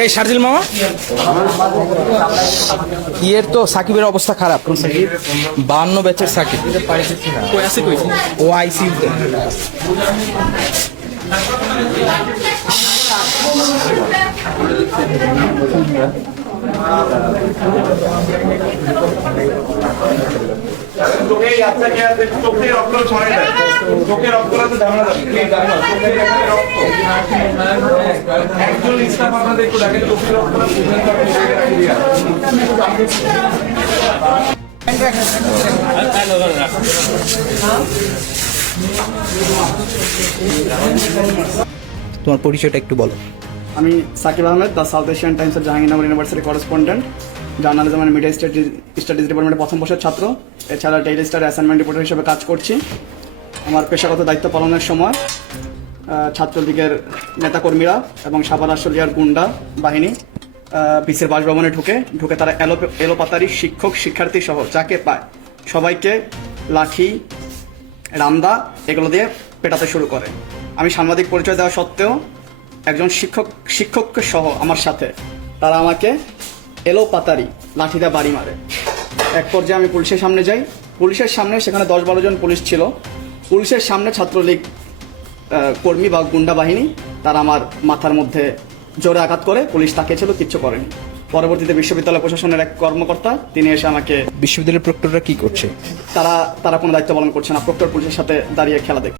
এই শারজিল মামা, ইয়ের তো সাকিবের অবস্থা খারাপ। 52 ব্যাচের সাকিব কই আছে? কই ও আইসিইউতে। তোমার পরিচয়টা একটু বলো। আমি Sakib Ahmed, the South Asian টাইমসের Jahangirnagar university correspondent, journalism and media studies ডিপার্টমেন্টের প্রথম বর্ষের ছাত্র। এছাড়া ডেইলি স্টার অ্যাসাইনমেন্ট রিপোর্টার হিসেবে কাজ করছি। আমার পেশাগত দায়িত্ব পালনের সময় ছাত্রলীগের নেতাকর্মীরা এবং সাভার আশুলিয়ার গুন্ডা বাহিনী পিসির বাসভবনে ঢুকে তারা এলোপাতারি শিক্ষক শিক্ষার্থী সহ যাকে পায় সবাইকে লাঠি, রামদা এগুলো দিয়ে পেটাতে শুরু করে। আমি সাংবাদিক পরিচয় দেওয়া সত্ত্বেও একজন শিক্ষককে সহ আমার সাথে তারা আমাকে এলোপাতারি লাঠি দিয়ে বাড়ি মারে। এক পর্যায়ে আমি পুলিশের সামনে যাই। পুলিশের সামনে সেখানে 10-12 জন পুলিশ ছিল। পুলিশের সামনে ছাত্রলীগ কর্মী বা গুন্ডা বাহিনী তারা আমার মাথার মধ্যে জোরে আঘাত করে। পুলিশ তাকিয়েছিল, কিচ্ছু করেনি। পরবর্তীতে বিশ্ববিদ্যালয় প্রশাসনের এক কর্মকর্তা তিনি এসে আমাকে, বিশ্ববিদ্যালয়ের প্রক্টররা কি করছে? তারা কোনো দায়িত্ব পালন করছে না। প্রক্টর পুলিশের সাথে দাঁড়িয়ে খেলা দেখছে।